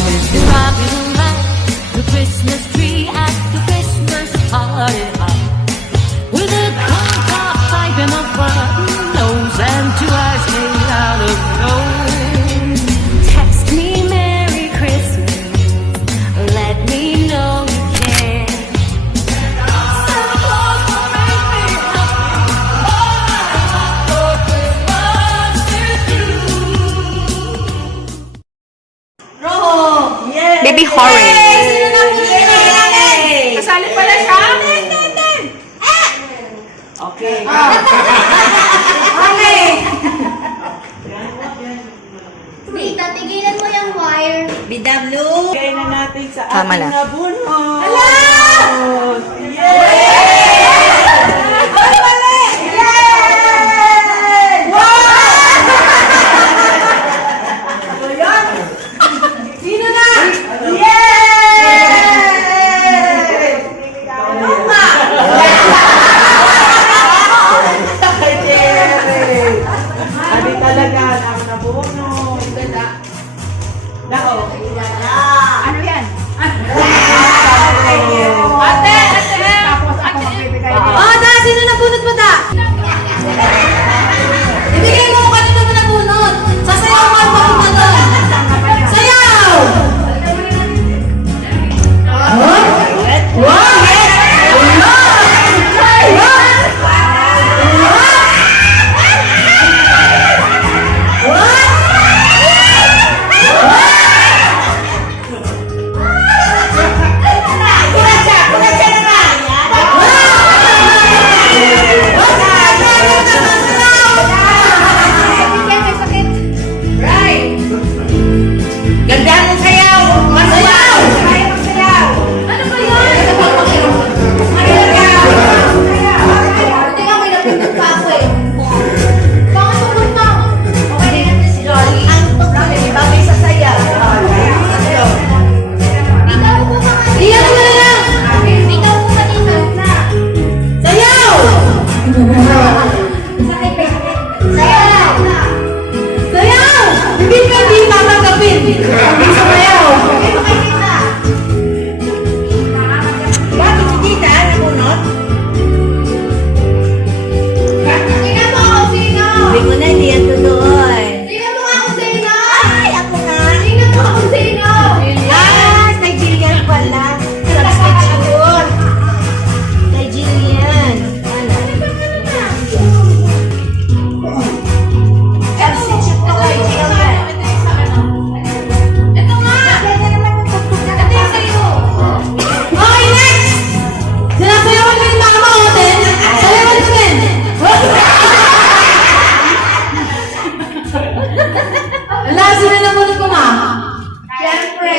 Rocking around the Christmas tree at the Christmas party hop with a corncob pipe and a button nose and two eyes made out of gold. Text me Merry Christmas, let me know you care. Santa Claus will make me happy for Christmas with you. Baby Horrid. Kasali pala siya? Okay. Okay. Tita, tigilan mo yung wire. BW. Bigay na natin sa Tama ating na. nabunot. Hala! Ay, mali! So, yun. Sino na? Luma! Kay Jerry. Sabi talaga, nabunot. Nako. Ano yan? Ate! Tapos ako magbibigay din. Oh, da! Sino nabunot mo, da? Ibigay mo kung kanino mo nabunot. Sasayaw mo ang bakit na doon. Sayaw! Gandaan mo sayaw! Masayaw! Kaya magsayaw! Ano ba yun? Hindi ka may napindot pa ako eh. Baka tulog na ako. Okay na natin si Loli. Ang bagay sa sayaw. Ikaw po ka nga. Iyan mo na lang. Ikaw po kanina. Sayaw! Sayaw! Sayaw! Hindi pwede tatanggapin! Sayaw! Bakit si Tita nabunot? Tingnan mo ako sino! Hindi ko na, hindi yan tutuon. Tingnan mo ako sino! Ay, ako nga! Tingnan mo ako sino! Ah, Nigerian pala. Substitute. Nigerian. Ano? Substitute na Nigerian. Ito nga! Ito yung sa'yo! Okay, next! Sinasayawan mo yung mama ko din. Sayawan ko din. Wala, sino na muna ko, ma? Siyempre,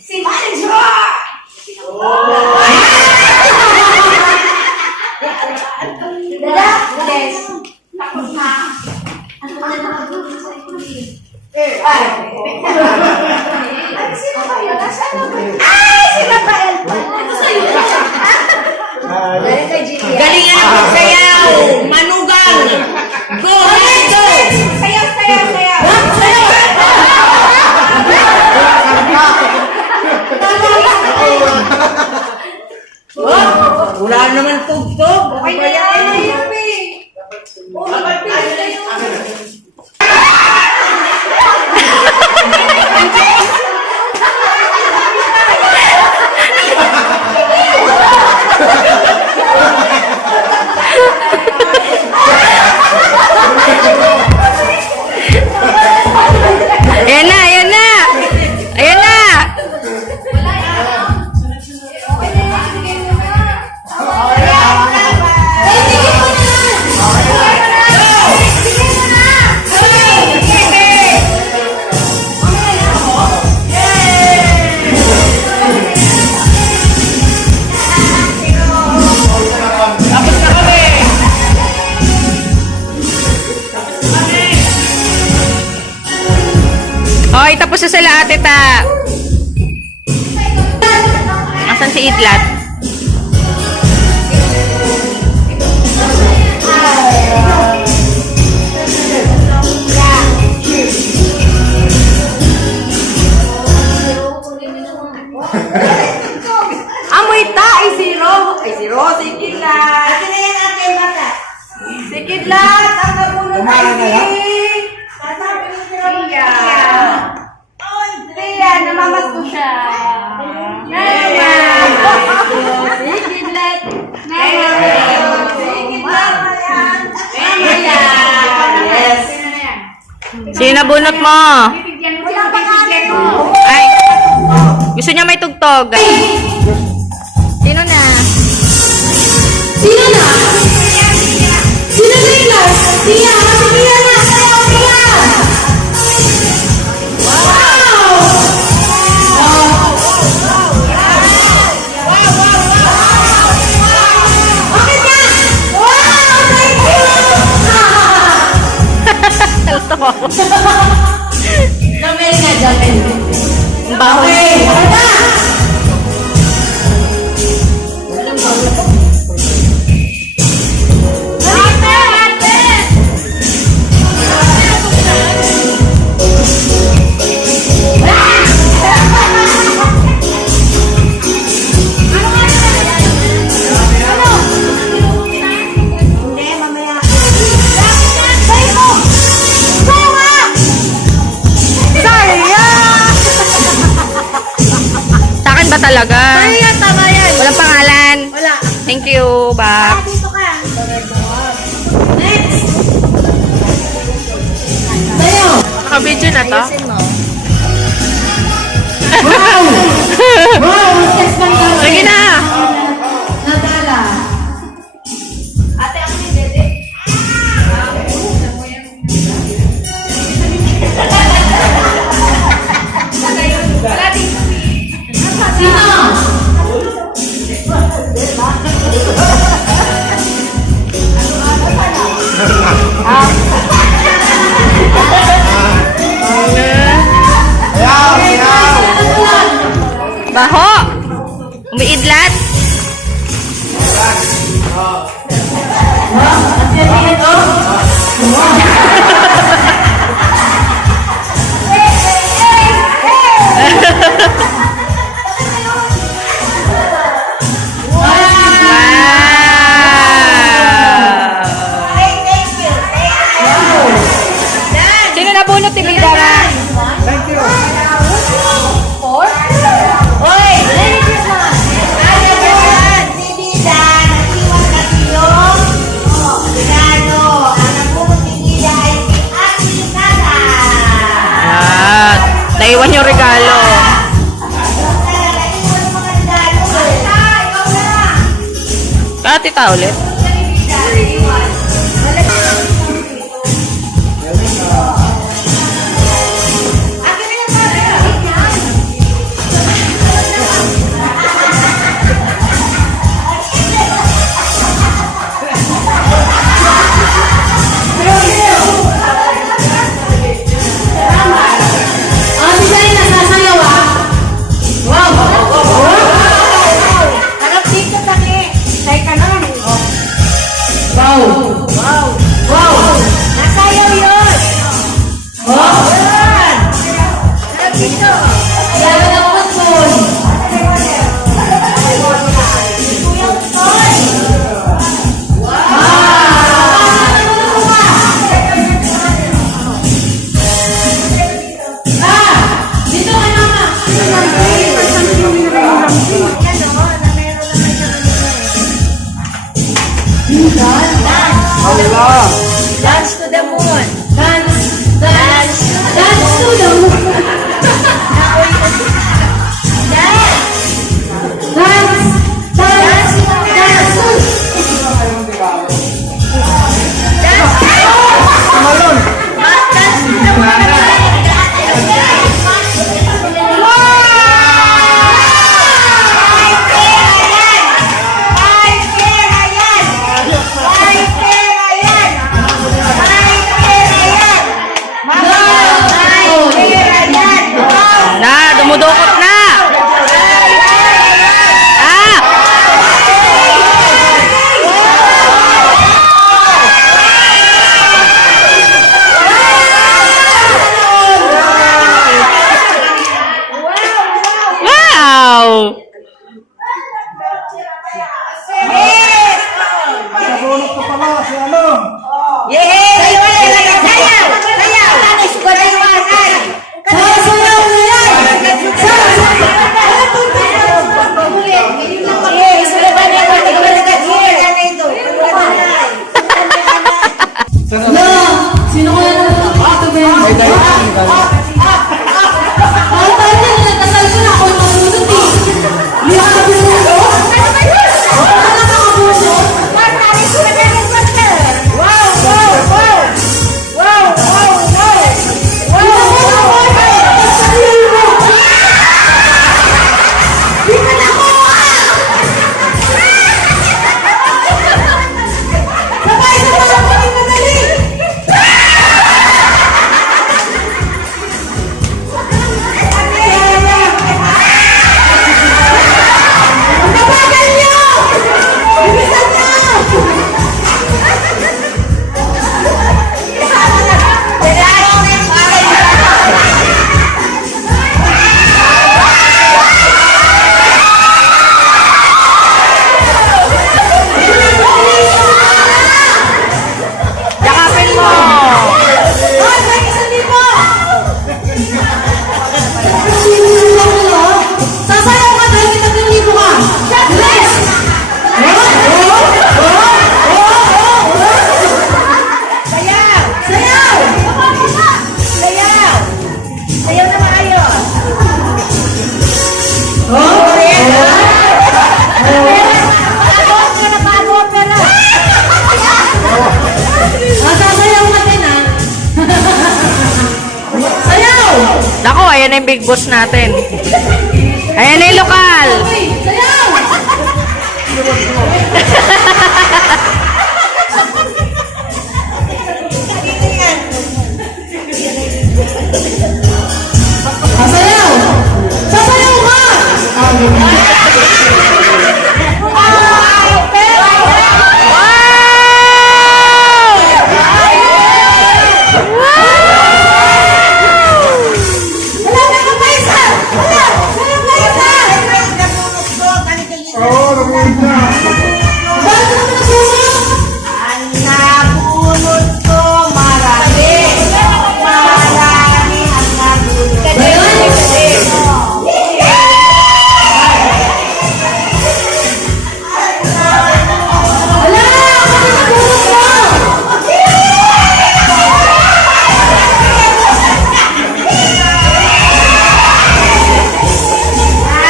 si Manager! Dada? Yes. Tapos na. Ay! Sino ba yun? Nasaan na ba yun? Ay! Si Rafael pa! Ito sa'yo. Galingan ang magsayaw! Manugang! Go! Let's go! Sayaw, sayaw, sayaw! Wala naman tugtog! Okay ba yan? Ayan na, ayan na! Ayan na! Hoy, tapos na sila ate ta. Asan si Idlat? bunot mo? Wala pa nga nito. Ay. Gusto niya may tugtog. Sino na? Sino na? Sino na yung last? Tia! Si Tia na! Sayaw, Tia! Wow! Okay na! Wow! Thank you! Jamel nga, Jamel. Okay, okay na! Sa akin ba talaga? Ayan, tama yan. Walang pangalan? Wala. Thank you, Bab. Dito ka. Next. Tayo. Naka-video na to? Wow! Wow! Yes, Maria. Sige na! Nadala. Ate, ako ni Dede. Wala dito. Sino? Baho! Umiidlat! Wow! Sino nabunot ni Bida na? Hoy! Merry Christmas! Ano ba yan? Si Dida, nag-iwan kasi yung regalo. Ang nabunot ni Dida ay si Ate Nana. Ah, naiwan yung regalo. Naiwan yung mga regalo. Ata, ikaw na lang. Katita ulit. Dida, naiwan. Akin na yung pala. Ah, si Jai nasasayaw ah. Wow! Harap dito tangi. Say ka nun. Wow! Wow. Wow! Nasayaw yun. Wow! Harap dito. Yawa ng football. Ah! Dito ka naman. Dance to the moon. Dance! Dance! Dance to the moon. Dance. Dance! Dance! Dance! Na, dumudukot na! Ah! Wow! Sasayaw na yan! Sasayaw Nako, ayan na yung big boss natin. Ayan na yung lokal. Okay, sayaw! Sasayaw! Sasayaw ka! Wala na ka pa isa! Wala! Wala pa isa! Oo, nabuhin na. Bakit naman nabunod? Ang nabunod ko, marami. Marami ang nabunod. Wala! Bakit nabunod mo?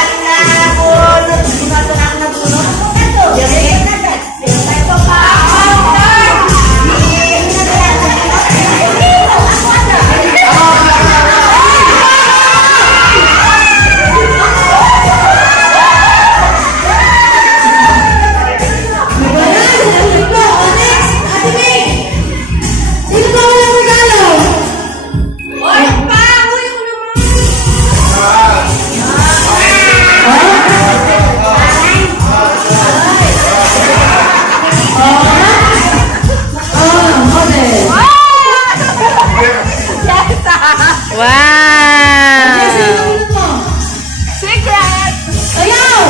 Ang nabunod. Sino ang nabunod? Ito pa. Wala! Sinasabi ko! O, next! Ate May! Sino ba walang regalo? Oy, pa! Uy, ako naman. Wow! Sino mo? Secret! Sayaw!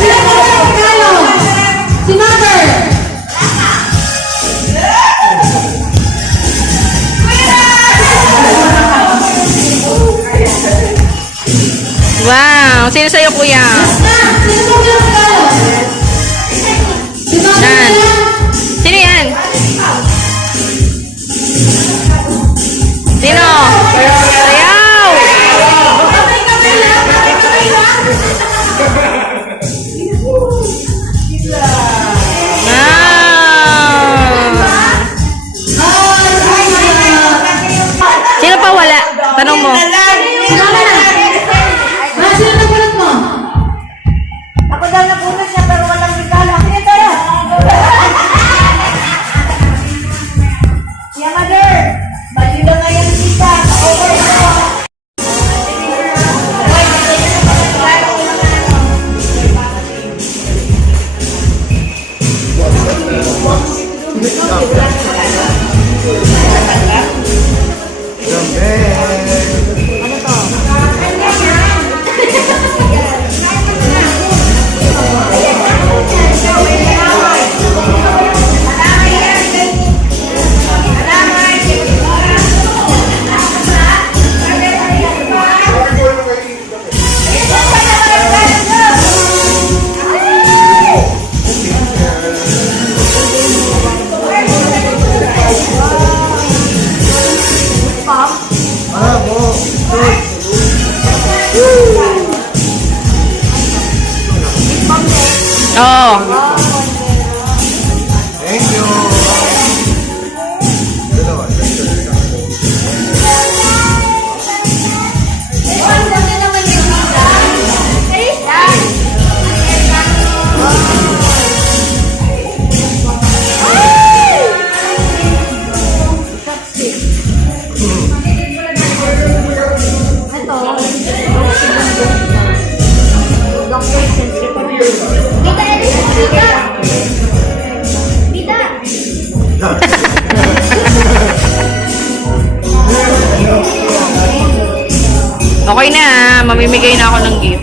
Sino ba walang regalo? Si Mother! Wow! Sino sa'yo, kuya? Basta! Sino ba walang regalo? Si Mother Yan. na lang! Sino yan? Sino? Sayaw! Kamay lang! Kamay lang! Wow! Sino pa wala? Tanong mo. Sino na? Sino nabunod mo? Ako daw nabunod siya pero walang regalo. Ako yun tayo. Siya, mother. Baliw na ngayon kita. Okay ko. Oo. Thank you. Okay na, mamimigay na ako ng gift.